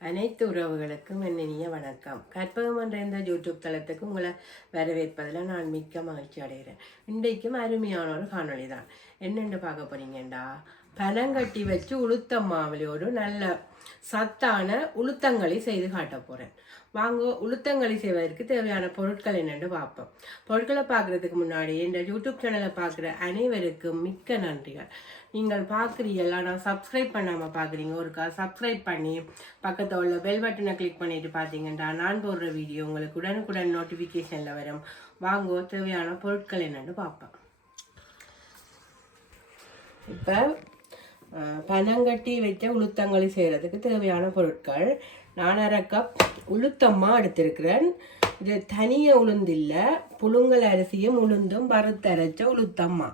அனைத்து உறவுகளுக்கும் என் இனிய வணக்கம். கற்பகம் என்ற இந்த யூடியூப் தளத்துக்கு உங்களை வரவேற்பதில் நான் மிக்க மகிழ்ச்சி அடைகிறேன். இன்றைக்கும் அருமையான ஒரு காணொளி தான். என்னென்று பார்க்க போறீங்கண்டா, பனங்கட்டி வச்சு உளுத்தம் மாவுல ஒரு நல்ல சத்தான உளுத்தங்களி செய்து காட்ட போகிறேன். வாங்க உளுத்தங்களி செய்வதற்கு தேவையான பொருட்கள் என்னென்னு பார்ப்போம். பொருட்களை பார்க்குறதுக்கு முன்னாடி இந்த யூடியூப் சேனலை பார்க்குற அனைவருக்கும் மிக்க நன்றிகள். நீங்கள் பார்க்குறீங்களா, நான் சப்ஸ்கிரைப் பண்ணாமல் பார்க்குறீங்க, ஒருக்கா சப்ஸ்கிரைப் பண்ணி பக்கத்தில் உள்ள பெல் பட்டனை கிளிக் பண்ணிட்டு பார்த்தீங்கன்னா நான் போடுற வீடியோ உங்களுக்கு உடனுக்குடன் நோட்டிஃபிகேஷனில் வரும். வாங்க தேவையான பொருட்கள் என்னென்னு பார்ப்போம். இப்போ பனங்கட்டி வச்ச உளுத்தங்களி செய்கிறதுக்கு தேவையான பொருட்கள், நான் 1/2 கப் உளுத்தம்மா எடுத்திருக்கிறேன். இது தனிய உளுந்தில்லை, புழுங்கல் அரிசியும் உளுந்தும் வறுத்தரைச்ச உளுத்தம்மா,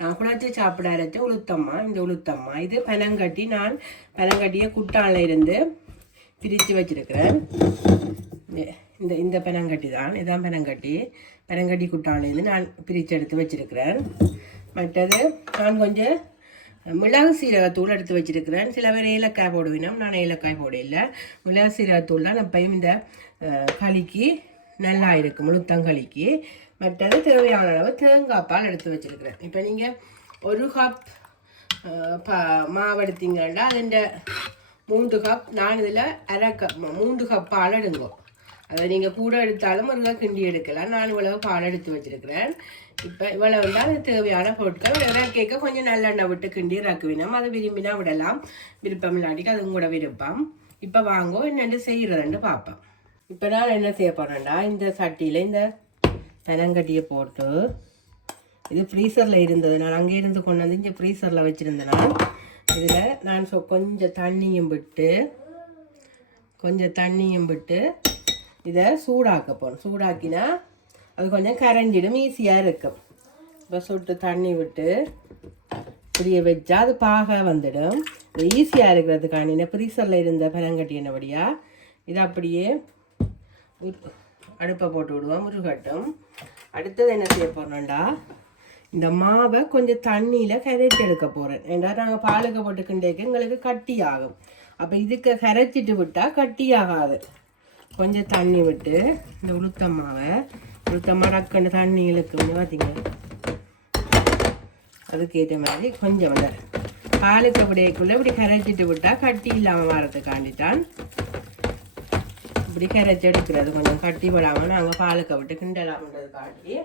நான் குழச்சி சாப்பிட அரைச்ச உளுத்தம்மா. இந்த உளுத்தம்மா இது பனங்கட்டி, நான் பனங்கட்டியை குட்டானில் இருந்து பிரித்து வச்சிருக்கிறேன். இந்த இந்த பனங்கட்டி தான், இதுதான் பனங்கட்டி குட்டானிலேருந்து நான் பிரித்து எடுத்து வச்சிருக்கிறேன். மற்றது நான் கொஞ்சம் மிளகு சீரகத்தூள் எடுத்து வச்சிருக்கிறேன். சில பேர் ஏலக்காய் போடுவினோம், நான் ஏலக்காய் போடல. மிளகு சீரகத்தூள் தான் எப்பயும் இந்த களிக்கு நல்லா இருக்கும், உளுத்தங்களிக்கு. மற்றது தேவையான அளவு தேங்காய் பால் எடுத்து வச்சிருக்கிறேன். இப்போ நீங்கள் 1 கப் மாவு எடுத்தீங்கன்னா அதில் 3 கப், நான் இதில் 1/2 கப் 3 கப் பால் எடுங்கோ. அதை நீங்கள் கூட எடுத்தாலும் ஒரு கிண்டி எடுக்கலாம். நான் இவ்வளவு பால் எடுத்து வச்சிருக்கிறேன். இப்போ இவ்வளவு தான் தேவையான பொருட்கள். கேட்க கொஞ்சம் நல்லெண்ணெய் விட்டு கிண்டி ரக்குவினோம், அதை விரும்பினா விடலாம், விருப்பம் இல்லாட்டிக்கு அது கூட விருப்பம். இப்போ வாங்கோ என்னென்று செய்கிறதுன்னு பார்ப்போம். இப்போ நான் என்ன செய்ய போகிறேன்டா, இந்த சட்டியில் இந்த பனங்கட்டியை போட்டு, இது ஃப்ரீசரில் இருந்தது, நான் அங்கே இருந்து கொண்டு வந்து இங்கே ஃப்ரீசரில் வச்சுருந்தேன்னா, இதில் நான் கொஞ்சம் தண்ணியும் விட்டு இதை சூடாக்க போகிறோம். சூடாக்கினா அது கொஞ்சம் கரைஞ்சிடும், ஈஸியாக இருக்கும். இப்போ சுட்டு தண்ணி விட்டு இப்படியே வச்சா அது பாக வந்துடும். ஈஸியாக இருக்கிறதுக்கான ஃப்ரீசரில் இருந்த பனங்கட்டி என்னபடியாக இதை அப்படியே அடுப்பை போட்டு விடுவோம், முருகட்டும். அடுத்தது என்ன செய்ய போகிறோம்டா, இந்த மாவை கொஞ்சம் தண்ணியில் கரைச்சி எடுக்க போகிறேன். ஏன்னா நாங்கள் பாலுக்கு போட்டு கிண்டேக்கு எங்களுக்கு கட்டி ஆகும். அப்போ இதுக்கு கரைச்சிட்டு விட்டால் கட்டி ஆகாது. கொஞ்சம் தண்ணி விட்டு இந்த உளுத்தம்மா ரக்கண்டு தண்ணி இழுக்குன்னு பார்த்தீங்க, அதுக்கேற்ற மாதிரி கொஞ்சம் வந்து பாலுக்கு அப்படியேக்குள்ளே இப்படி கரைச்சிட்டு விட்டால் கட்டி இல்லாமல் வரதுக்காண்டித்தான் இப்படி கரைச்சி எடுக்கிறது. கொஞ்சம் கட்டி விடாமல் நாங்கள் பாலுக்க விட்டு கிண்டலாம்ன்றதுக்காண்டி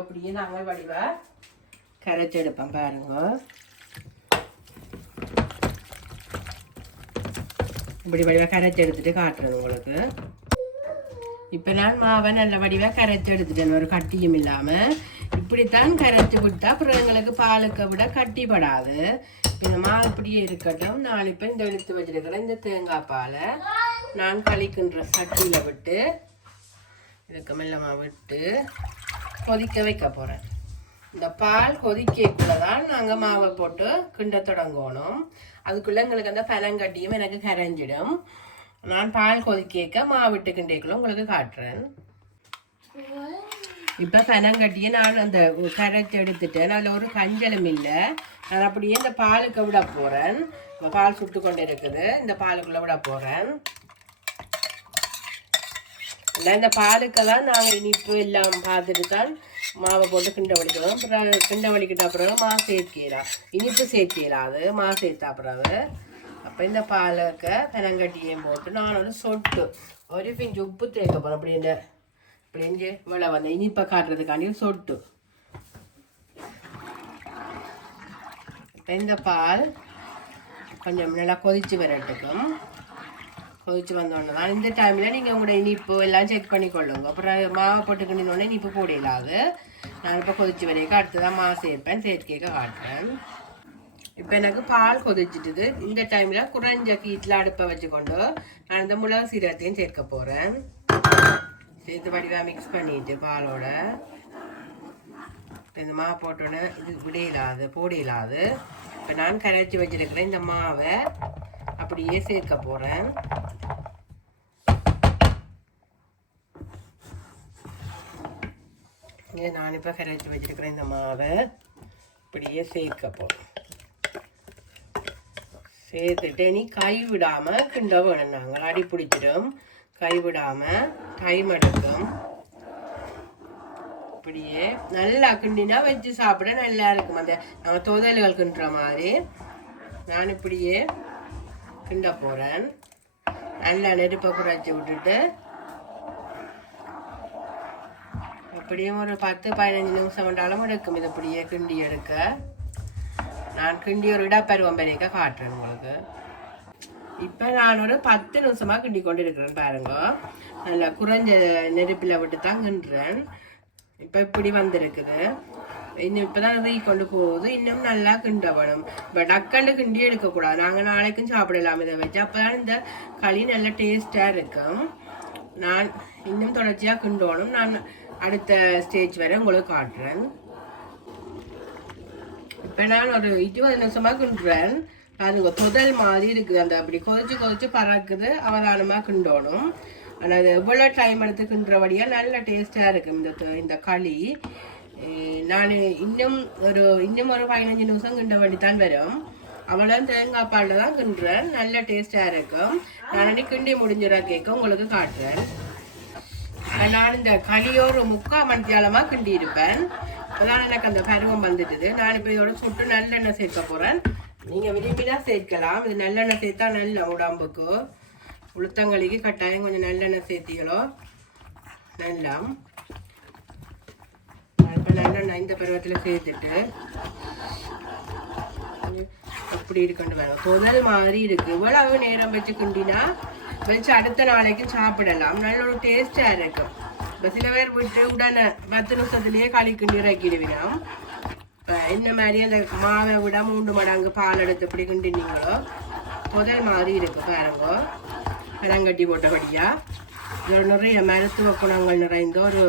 அப்படியே நாங்கள் வடிவாக கரைச்சி எடுப்போம். பாருங்க, இப்படி வடிவாக கரைச்சி எடுத்துட்டு காட்டுறது உங்களுக்கு. இப்போ நான் மாவை நல்ல வடிவாக கரைச்சி எடுத்துட்டேன், ஒரு கட்டியும் இல்லாமல். இப்படித்தான் கரைச்சி விட்டா அப்புறம் எங்களுக்கு பாலுக்க விட கட்டிப்படாது. இந்த மாவு இப்படியே இருக்கட்டும். நான் இப்போ இந்த எடுத்து வச்சிருக்கிறேன் இந்த தேங்காய் பாலை நான் களிக்கின்ற சட்டியில் விட்டு இதுக்கு மெல்லமாக விட்டு கொதிக்க வைக்க போகிறேன். இந்த பால் கொதிக்கக்குள்ளே தான் நாங்கள் மாவை போட்டு கிண்ட தொடங்கணும். அதுக்குள்ளே எங்களுக்கு அந்த பனங்கட்டியும் எனக்கு கரைஞ்சிடும். நான் பால் கொதிக்க மாவிட்டு கிண்டேக்குள்ள உங்களுக்கு காட்டுறேன். இப்போ பனங்கட்டியை நான் அந்த கரைச்சி எடுத்துட்டேன், அதில் ஒரு கஞ்சலும் இல்லை. நான் அப்படியே இந்த பாலுக்கு விட போகிறேன். இப்போ பால் சுட்டு கொண்டு இருக்குது, இந்த பாலுக்குள்ளே விட போகிறேன். இல்லை, இந்த பாலுக்கு தான் நாங்கள் இனிப்பு எல்லாம் பார்த்துட்டு தான் மாவை போட்டு கிண்ட வலிக்கணும். அப்புறம் கிண்ட வலிக்கிட்ட பிறகு சேர்க்கலாம், இனிப்பு சேர்க்கலாது சேர்த்தா பிறகு. அப்போ இந்த பாலுக்க பனங்கட்டியும் போட்டு நான் ஒரு சொட்டு ஒரு பிஞ்சு உப்பு தேக்க போகிறேன். இப்படிஞ்சு இவ்வளோ வந்து இனிப்பை காட்டுறதுக்காண்டி சொட்டு. இப்போ இந்த பால் கொஞ்சம் நல்லா கொதித்து வரட்டுக்கும். கொதிச்சு வந்தோடனே தான் இந்த டைமில் நீங்கள் உங்களோட இனிப்பு எல்லாம் செக் பண்ணி கொள்ளுங்க. அப்புறம் மாவை போட்டு கிண்டினோடனே இனிப்பு போடலாது. நான் இப்போ கொதிச்சு வரைக்கும் அடுத்ததான் சேர்ப்பேன், சேர்க்கைக்க காட்டுறேன். இப்போ எனக்கு பால் கொதிச்சுட்டுது. இந்த டைமில் குறைஞ்ச கீட்டில் அடுப்பை வச்சுக்கொண்டு நான் இந்த மிளகு சீரகத்தையும் சேர்க்க போகிறேன். சேர்த்து வடிவாக மிக்ஸ் பண்ணிட்டு பாலோட இந்த மாவை போட்டோன்னே இது போடலாது. இப்போ நான் கரைச்சி வச்சிருக்கிறேன் இந்த மாவை அப்படியே சேர்க்க போகிறேன். நான் இப்போ கரைச்சி வச்சிருக்கிறேன் இந்த மாவை இப்படியே சேர்க்க போகிறேன். சேர்த்துட்டு நீ கை விடாமல் கிண்ட வேணும். நாங்கள் அடி பிடிச்சிடும். கை விடாமல் டைம் எடுக்கும். இப்படியே நல்லா கிண்டினா வச்சு சாப்பிட நல்லா இருக்கும். அந்த நம்ம தொதல்கள் கிண்டுற மாதிரி நான் இப்படியே கிண்ட போகிறேன். நல்லா நெருப்பை குறைச்சி விட்டுட்டு இப்படியும் ஒரு 10-15 நிமிஷம் வந்தாலும் எடுக்கும். இது இப்படியே கிண்டி எடுக்க நான் கிண்டி ஒரு இடப்பருவம் பெருக்க காட்டுறேன் உங்களுக்கு. இப்போ நான் ஒரு 10 நிமிஷமாக கிண்டி கொண்டு இருக்கிறேன் பாருங்க. நல்லா குறைஞ்ச நெருப்பில் விட்டு தான் கிண்டுறேன். இப்போ இப்படி வந்திருக்குது. இன்னும் இப்போ தான் ரீ கொண்டு போகுது. இன்னும் நல்லா கிண்ட வேணும். இப்போ டக்கண்டு கிண்டி எடுக்கக்கூடாது. நாங்கள் நாளைக்கும் சாப்பிடலாம் இதை வச்சு. அப்போ தான் இந்த களி நல்லா டேஸ்டாக இருக்கும். நான் இன்னும் தொடர்ச்சியாக கிண்டோணும். நான் அடுத்த ஸ்டேஜ் வரை உங்களுக்கு காட்டுறேன். இப்போ நான் ஒரு 20 நிமிஷமாக கிண்டுறேன். அதுங்க தொதல் மாதிரி இருக்குது. அந்த அப்படி கொதிச்சு பறக்குது. அவதானமாக கிண்டோணும். ஆனால் அது எவ்வளோ டைம் எடுத்து கிண்டுறபடியாக நல்ல டேஸ்டாக இருக்கும் இந்த களி. நான் இன்னும் ஒரு 15 நிமிஷம் கிண்ட வேண்டித்தான் வரும். அவ்வளோ தேங்காய் பாலில் தான் கிண்டுறேன். நல்ல டேஸ்டாக இருக்கும். நான் கிண்டி முடிஞ்சிட கேட்க உங்களுக்கு காட்டுறேன். நான் இந்த களியோரு 3/4 மணித்தியாலமாக கிண்டி இருப்பேன். இப்போதான் எனக்கு அந்த பருவம் வந்துட்டுது. நான் இப்போ இதோட சுட்டு நல்லெண்ணெய் சேர்க்க போகிறேன். நீங்கள் விரும்பினா சேர்க்கலாம். இது நல்லெண்ணெய் சேர்த்தா நல்ல உடம்புக்கு. உளுத்தங்களிக்கு கட்டாயம் கொஞ்சம் நல்லெண்ணெய் சேர்த்திகளோ நல்லா. இப்போ நல்லெண்ணெய் இந்த பருவத்தில் சேர்த்துட்டு அப்படி இருக்கண்டு வேணும். தொதல் மாதிரி இருக்குது. இவ்வளவு நேரம் வச்சு கிண்டினா வச்சு அடுத்த நாளைக்கு சாப்பிடலாம். நல்ல ஒரு டேஸ்டாக இருக்கும். இப்போ சில பேர் விட்டு உடனே 10 நிமிஷத்துலேயே களி கிண்டி இறக்கிடுவினோம். இப்போ என்ன மாதிரி அந்த மாவை விட 3 மடங்கு பால் எடுத்து இப்படி கிண்டினீங்களோ தொதல் மாதிரி இருக்குது பாருங்க. பனங்கட்டி போட்டபடியா இதோட நிறைய மருத்துவ குணங்கள் நிறைந்த ஒரு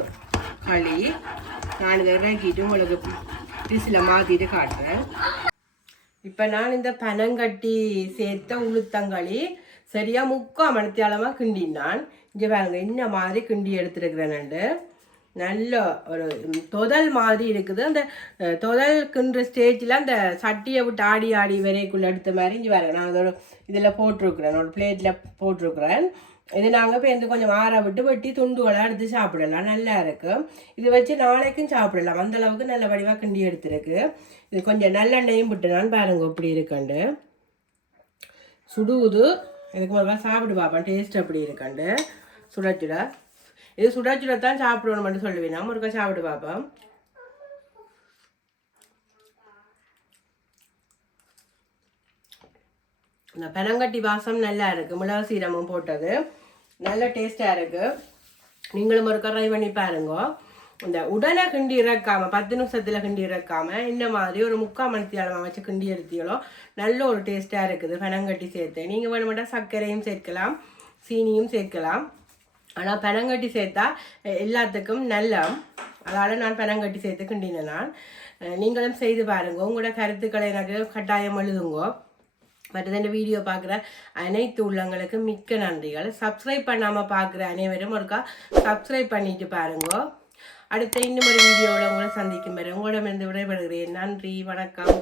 களி. நான் இதை இறக்கிட்டு உங்களுக்கு டிஷ்ஷில் மாற்றிட்டு காட்டுறேன். இப்போ நான் இந்த பனங்கட்டி சேர்த்த உளுத்தங்களி சரியாக 3/4 மணித்தியாலமாக கிண்டினான். இங்கே பாருங்க இந்த மாதிரி கிண்டி எடுத்துருக்குறேன்னு. நல்ல ஒரு தொதல் மாதிரி இருக்குது. அந்த தொதல் கிண்டுற ஸ்டேஜில் அந்த சட்டியை விட்டு ஆடி வரைக்குள்ளே எடுத்த மாதிரி இங்கே பாருங்க. நான் அதோட இதில் போட்டிருக்கிறேன். ஒரு பிளேட்டில் போட்டிருக்கிறேன். இது நாங்கள் இப்போ எந்த கொஞ்சம் ஆற விட்டு வெட்டி துண்டுகளாக எடுத்து சாப்பிடலாம். நல்லா இருக்கும். இது வச்சு நாளைக்கும் சாப்பிடலாம். அந்தளவுக்கு நல்ல வடிவாக கிண்டி எடுத்துருக்கு. இது கொஞ்சம் நல்லெண்ணெயும் விட்டு நான் பாருங்க இப்படி இருக்குண்டு சுடுவுது. இதுக்கு முதல்ல சாப்பிட்டு பார்ப்பேன் டேஸ்ட் எப்படி இருக்குண்டு. சுடச்சுட இது சுடச்சுடத்தான் சாப்பிடணும் மட்டும் சொல்லுவேன். நம்ம ஒருக்கா சாப்பிட்டு பார்ப்போம். இந்த பனங்கட்டி வாசம் நல்லா இருக்குது. மிளகு சீரமும் போட்டது நல்ல டேஸ்டாக இருக்குது. நீங்களும் ஒரு ட்ரை பண்ணி பாருங்க. இந்த உடனே கிண்டி இறக்காமல் 10 நிமிஷத்தில் கிண்டி இறக்காமல் இந்த மாதிரி ஒரு 3/4 மணித்தியாலமாக வச்சு கிண்டி எடுத்தீங்களோ நல்ல ஒரு டேஸ்ட்டாக இருக்குது. பனங்கட்டி சேர்த்து நீங்கள் வேணுமெண்டா சர்க்கரையும் சேர்க்கலாம், சீனியும் சேர்க்கலாம். ஆனால் பனங்கட்டி சேர்த்தா எல்லாத்துக்கும் நல்லா. அதனால் நான் பனங்கட்டி சேர்த்து கிண்டினேன். நான் நீங்களும் செய்து பாருங்க. உங்களோட கருத்துக்களை எனக்கு கட்டாயம் எழுதுங்க. மற்றது இந்த வீடியோ பார்க்குற அனைத்து உள்ளங்களுக்கு மிக்க நன்றிகள். சப்ஸ்கிரைப் பண்ணாமல் பார்க்குற அனைவரும் ஒருக்கா சப்ஸ்கிரைப் பண்ணிட்டு பாருங்க. அடுத்த இன்னும் ஒரு வீடியோவில் உங்களை சந்திக்கும் வரை உங்களிடமிருந்து விடைபெறுகிறேன். நன்றி, வணக்கம்.